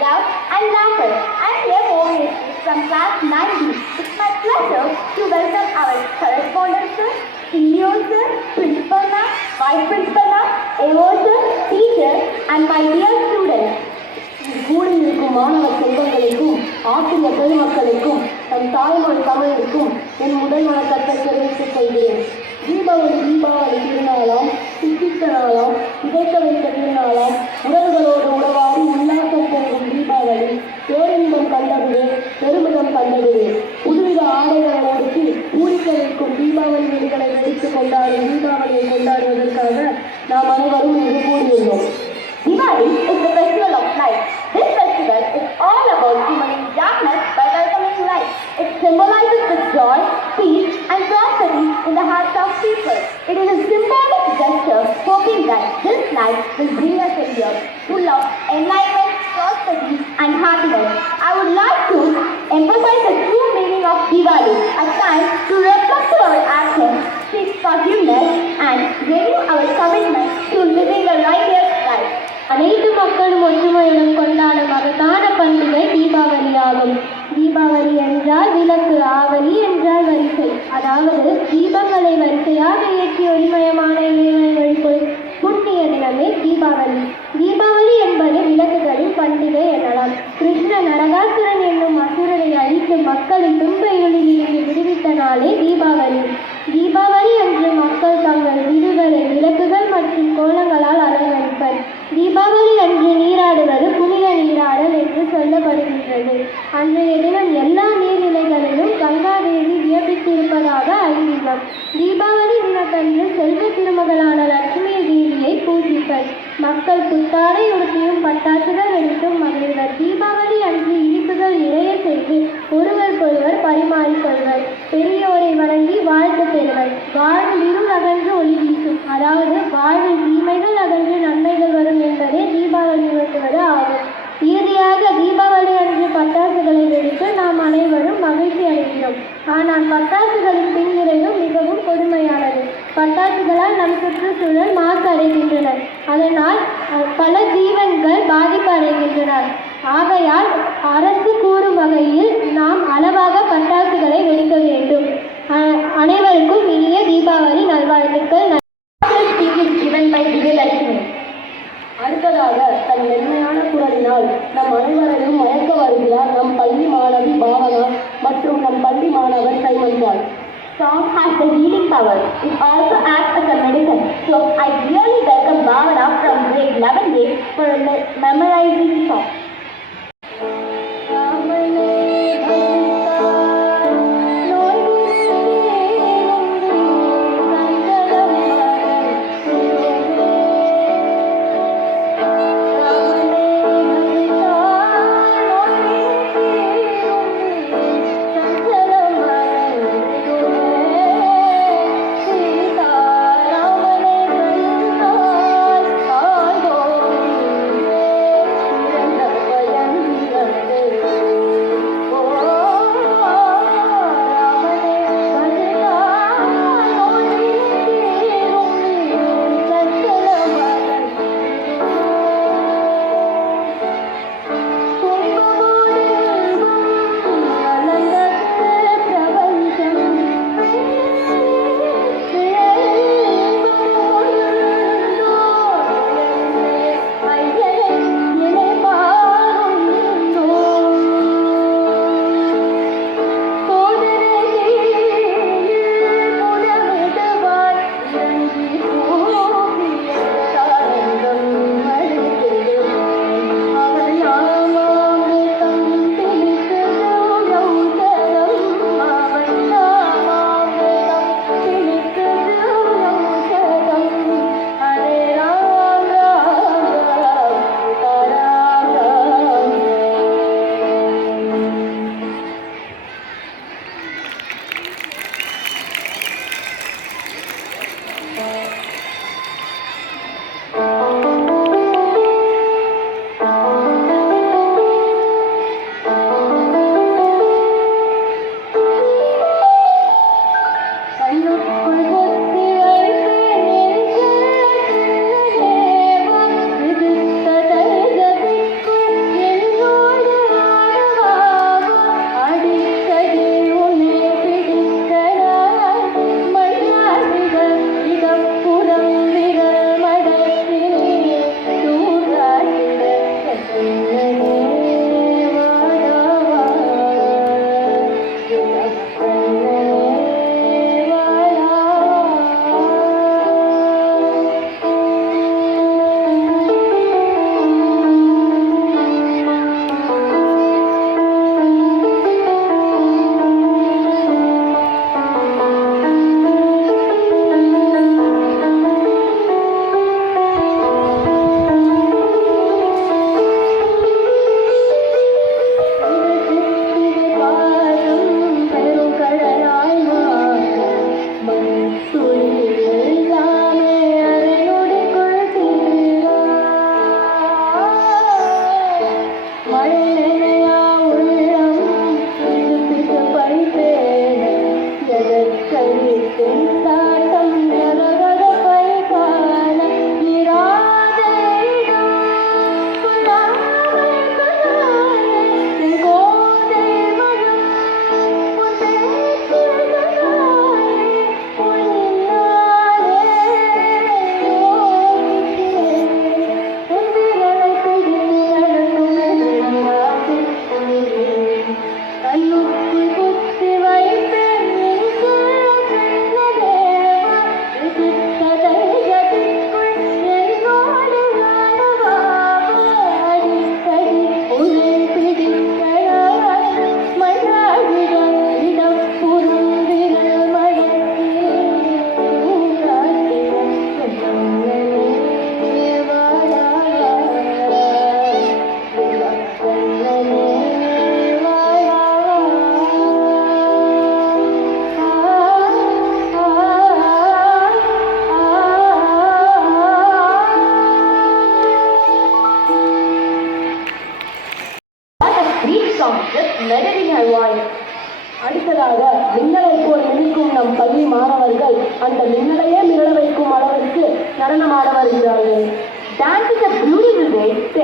love, and laughter. I'm here obviously from class 9B. It's my pleasure to welcome our correspondent sir, CEO sir, principal ma'am, vice principal ma'am, AO sir, teacher, and my dear students. கூடில் இருக்கும் மாணவ செல்வங்களுக்கும் ஆசிரிய பெருமக்களுக்கும் நம் தாய்மொழி தமிழுக்கும் என் முதல் வணக்கத்தை தெரிவித்துக் கொள்கிறேன். தீபாவளி திருநாளாம், சுற்றித்த நாளாம், விதைக்க வைத்த திருநாளாம், உறவுகளோடு உறவாடி உல்லாசம் பொங்கும் தீபாவளி பேரின்பம் கண்டதுவே பெருமிதம் கண்டதுவே. புதுவித ஆடைகளை ஒடுக்கி பூரிக்க வைக்கும் தீபாவளி வெடிகளை வெடித்து கொண்டாடும் தீபாவளியை கொண்டாடுவதற்காக நாம் அனைவரும் இங்கு கூடியுள்ளோம். Diwali is the festival of light. This festival is all about removing darkness by welcoming light. It symbolizes the joy, peace and prosperity in the hearts of people. It is a symbolic gesture hoping that this light will bring us a year full of enlightenment, prosperity and happiness. I would like to emphasize the true meaning of Diwali, a time to reflect our actions, seek forgiveness and renew our commitment to living a righteous life. அனைத்து மக்களும் ஒற்றுமையுடன் கொண்டாடும் மகத்தான பண்டிகை தீபாவளி ஆகும். தீபாவளி என்றால் விளக்கு, ஆவலி என்றால் வரிசை. அதாவது தீபங்களை வரிசையாக ஏற்றி ஒளிமயமான இறைவனை வழிபடும் புண்ணிய தினமே தீபாவளி. தீபாவளி என்பது விளக்குகளின் பண்டிகை எனலாம். கிருஷ்ணன் நரகாசுரன் என்னும் அசுரரை அழித்து மக்களை துன்ப இருளிலிருந்து விடுவித்த நாளே தீபாவளி. தீபாவளி அன்று மக்கள் தங்கள் வீடுகளை விளக்குகள் மற்றும் கோலங்களால் அலங்கரிப்பர். தீபாவளி அன்று நீராடுவது புனித நீராடல் என்று சொல்லப்படுகின்றது. அன்றைய தினம் எல்லா நீர்நிலைகளிலும் கங்காதேவி வியப்பித்திருப்பதாக ஐதீகம். தீபாவளி தினத்தன்று செல்வ திருமகளான லட்சுமி தேவியை பூஜிப்பர். மக்கள் புத்தாடை உடுத்தியும் பட்டாசுகள் வெடித்தும் மகிழ்வர். தீபாவளி அன்று இனிப்புகள் நிறைய செய்து ஒருவருக்கொருவர் பரிமாறிக்கொள்வர். பெரியோரை வணங்கி வாழ்த்து பெறுவர். வாழ்வில் இருள் அகன்று ஒளி வீசும், அதாவது வாழ்வில் தீமைகள் அகன்று நன்மைகள் வரும் என்பதே தீபாவளி உணர்த்துவது ஆகும். இறுதியாக தீபாவளி அன்று பட்டாசுகளை வெடித்து நாம் அனைவரும் மகிழ்ச்சி அடைகிறோம். ஆனால் பட்டாசுகளின் பின்விளைவு மிகவும் கொடுமையானது. பட்டாசுகளால் நம் சுற்றுச்சூழல் மாசு அடைகின்றன. அதனால் பல ஜீவன்கள் பாதிப்பு அடைகின்றனர். ஆகையால் அரசு கூறும் வகையில் நாம் அளவாக பட்டாசுகளை வெடிக்க வேண்டும். அனைவருக்கும் இனிய தீபாவளி நல்வாழ்த்துக்கள். அடுத்ததாக தன் மென்மையான குரலினால் நம் அனைவரையும் மயக்க வருகிறார் நம் பள்ளி மாணவி பாவனா மற்றும் நம் பள்ளி மாணவர் Simon Paul. Song has the healing power. It also acts as a medicine. So I really welcome Bhavana from grade 11A for memorizing song.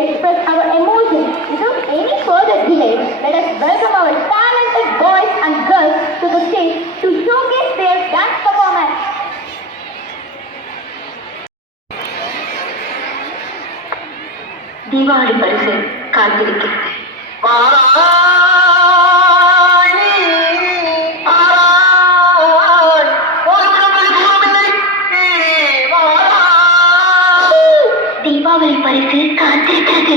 express our emotions. Without any further delay, let us welcome our talented boys and girls to the stage to showcase their dance performance. Deepavali பரிசு காத்திருக்கிறது. தீபாவளி பரிசு காத்திருக்கிறது.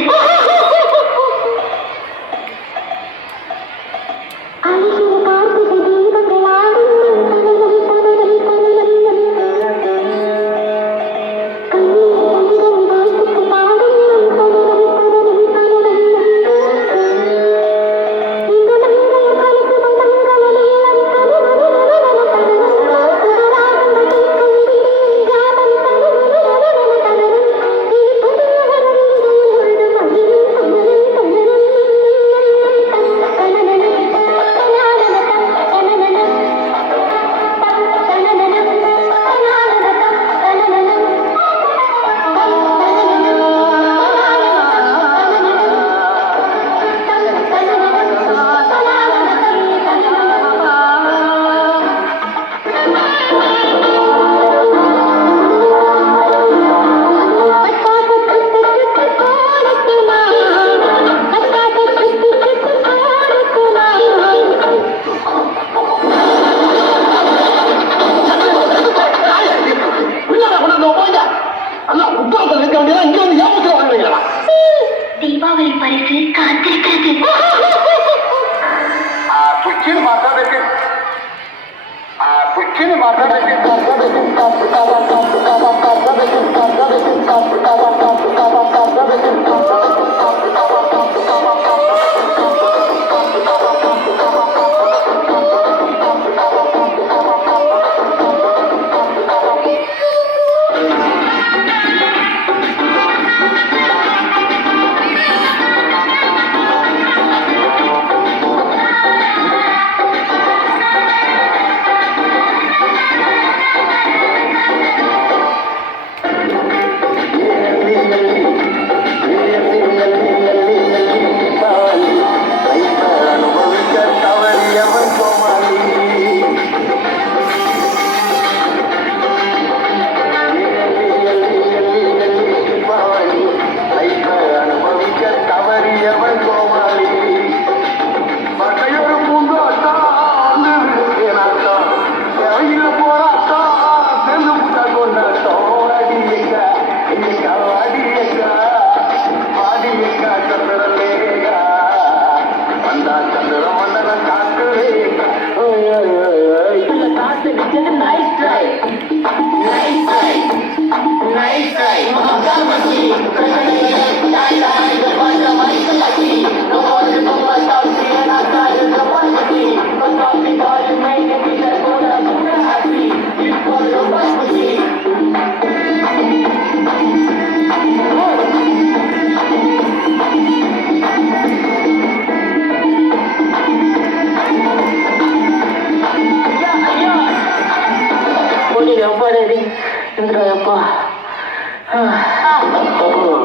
தீபாவளி பரிசு காத்திருக்கிறது.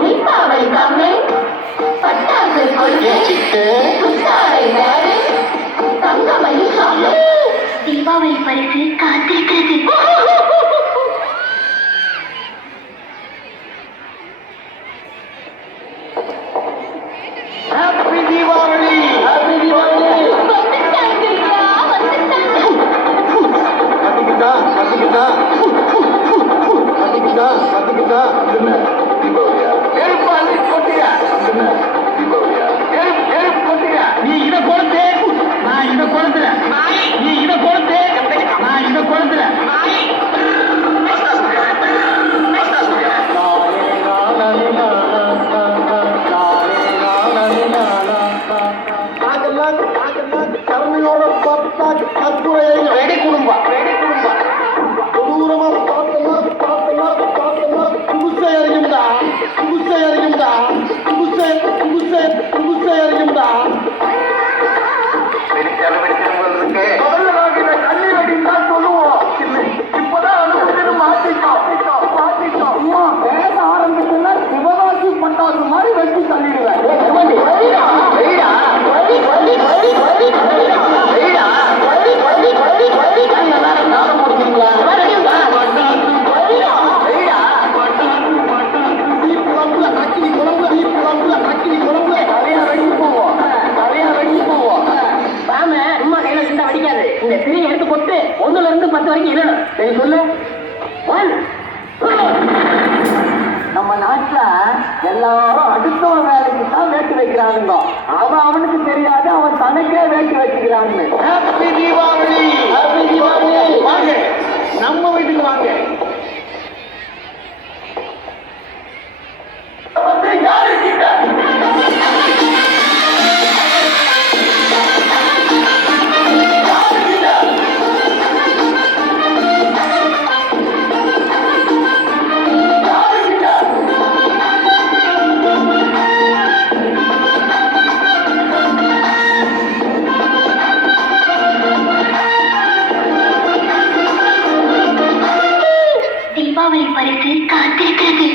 தீபாவளி கம்மை பட்டாசு தீபாவளி பரிசு காத்திருக்கிறது. Happy Deepavali, happy Deepavali. கத்திக்கிட்டா நீ இதை கொடுத்து நான் இதை கொடுத்துறேன், நீ இதை கொடுத்து நான் இதை கொடுத்துறேன். கருமையோட பார்த்தா கற்புரையை ரெடி குடும்பா கொடூரமா பார்த்தா புதுசை அறியும்டா மாத்திட்டோம் பேச ஆரம்பிச்சுன்னா சிவகாசி பட்டாசு மாதிரி வெட்டி சொல்லு. நம்ம நாட்டுல எல்லாரும் அடுத்தவன் வேலைக்கு தான் வேட்டு வைக்கிறானுங்க. அவன் அவனுக்கு தெரியாது, அவன் தனக்கே வேட்டு வச்சுக்கிறான்னு. ஹாப்பி தீபாவளி. ஹாப்பி தீபாவளி. வாங்க நம்ம வீட்டுக்கு வாங்க. தீபாவளி பரிசு காத்திருக்கிறது.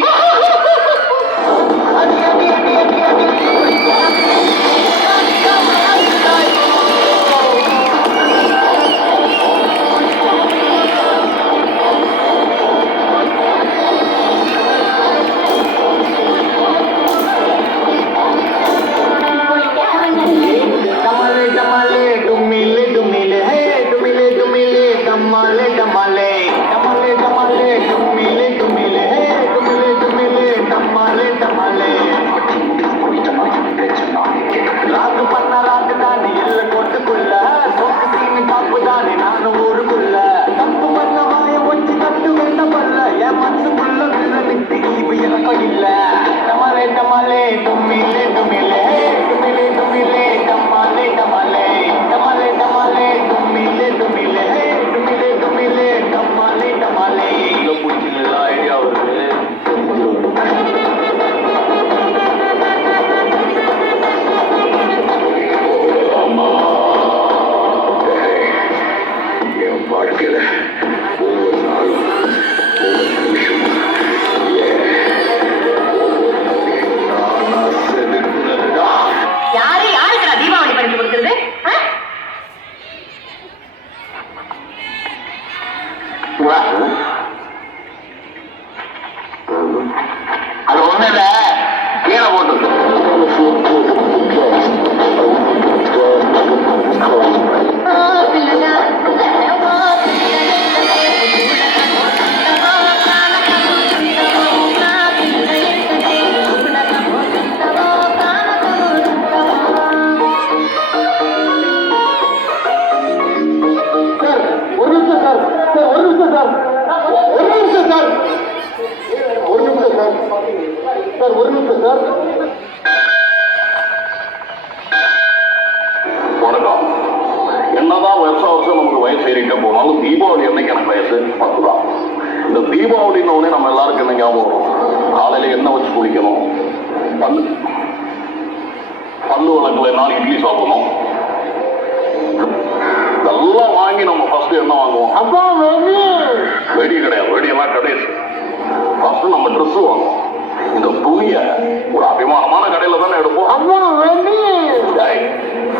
அது ஒண்ணுல கீழே போட்டு வணக்கம். என்னதான் வருஷம் வருஷம் நமக்கு வயசு ஏறிட்டே போனாலும் தீபாவளி அன்னைக்கு எனக்கு வயசு 10 தான். இந்த தீபாவளின்னு உடனே நம்ம எல்லாருக்கும் என்ன ஞாபகம் வரும்? காலையில எண்ணெய் வச்சு குளிக்கணும், பல்லு வழக்குல என்னாலும் இட்லி சாப்பிடணும். இதெல்லாம் வாங்கி நம்ம ஃபர்ஸ்ட் என்ன வாங்குவோம்? அப்பா வெடி கிடையாது, வெடியெல்லாம் கடைசி. ஃபர்ஸ்ட் நம்ம ட்ரெஸ் வாங்குவோம். இந்த துணிய ஒரு அபிமானமான கடையில தானே எடுப்போம்.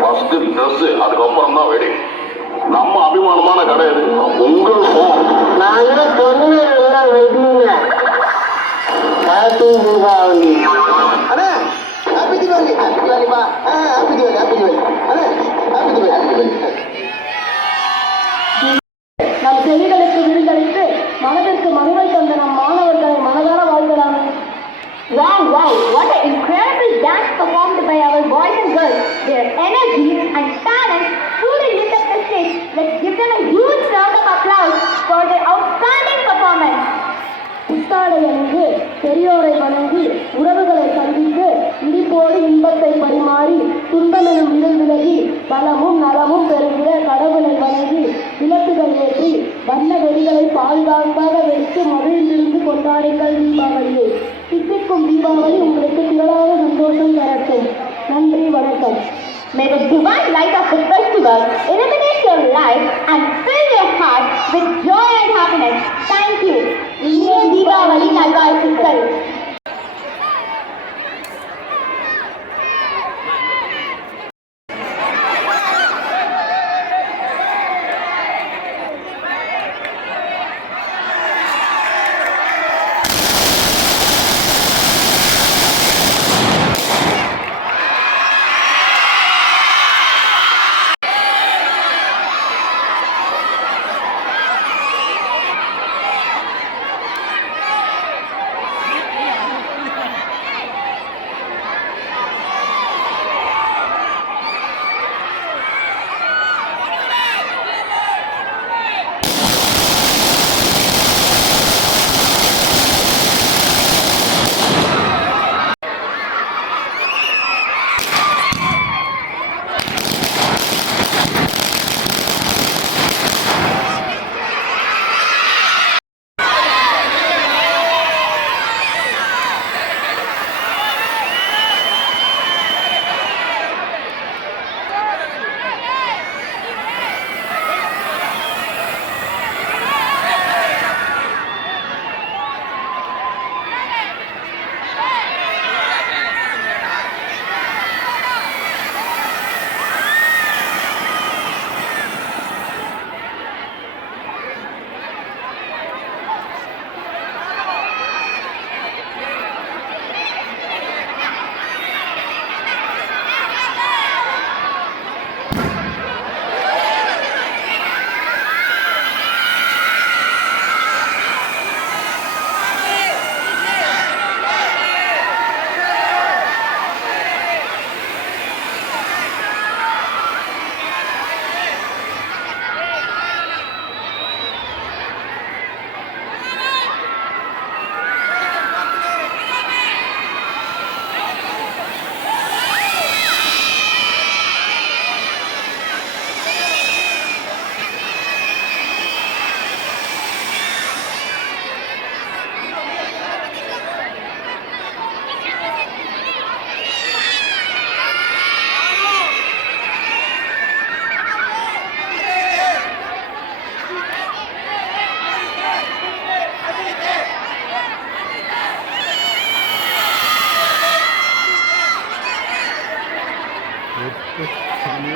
ஃபர்ஸ்ட் ட்ரெஸ், அதுக்கப்புறம் தான் வெடி. நம்ம அபிமானமான கடை எது? உங்கள் நம் செவிகளுக்கு விருந்தளித்து மனதிற்கு மகிழ்வை தந்த நம் மாணவர்களை மனதார வாழ்கிறாங்க. Wow, wow, what an incredible dance performed by our boys and girls. Their energy and talent truly lit up the stage. Let's give them a huge round of applause for their outstanding performance. புத்தாடை அணிந்து பெரியோரை வணங்கி உறவுகளை சந்தித்து இடிப்போடு இன்பத்தை பரிமாறி துன்பமெனும் இருள் விலகி பலமும் நலமும் பெறுகிற கடவுளை வணங்கி விளக்குகள் ஏற்றி வண்ண வெடிகளை பாதுகாப்பாக வைத்து மகிழ்ந்திருந்து கொண்டாடுங்கள் தீபாவளியை. தித்திக்கும் தீபாவளி உங்களுக்கு திரளாக சந்தோஷம் தரட்டும். நன்றி, வணக்கம். May the divine light of the festival illuminate your life and fill your heart with joy and happiness. Thank you. இனிய தீபாவளி நல்வாழ்த்துக்கள். சாமி